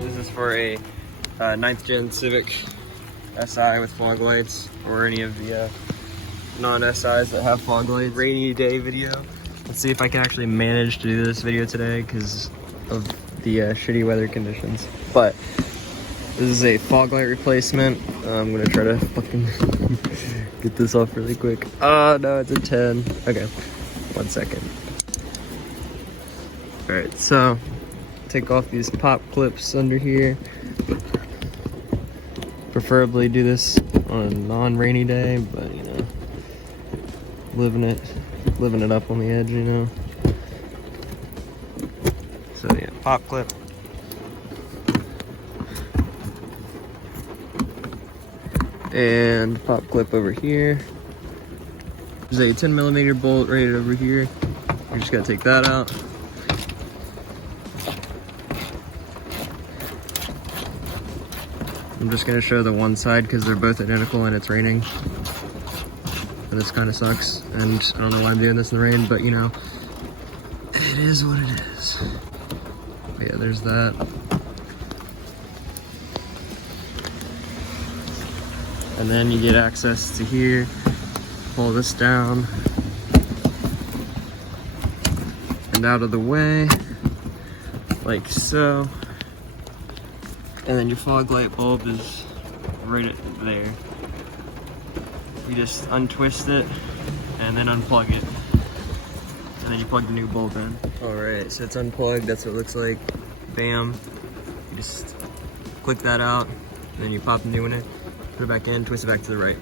This is for a 9th Gen Civic SI with fog lights, or any of the non-SIs that have fog lights. Rainy day video. Let's see if I can actually manage to do this video today because of the shitty weather conditions. But this is a fog light replacement. I'm gonna try to fucking get this off really quick. Oh no, it's a 10. Okay, 1 second. Alright, so take off these pop clips under here. Preferably do this on a non-rainy day, but you know, living it up on the edge, you know. So yeah, pop clip. And pop clip over here. There's a 10mm bolt right over here. You just gotta take that out. I'm just gonna show the one side because they're both identical and it's raining. But this kind of sucks, and I don't know why I'm doing this in the rain, but you know, it is what it is. But yeah, there's that. And then you get access to here. Pull this down and out of the way, like so. And then your fog light bulb is right there. You just untwist it and then unplug it. And then you plug the new bulb in. Alright, so it's unplugged, that's what it looks like. Bam. You just click that out, and then you pop the new one in, put it back in, twist it back to the right.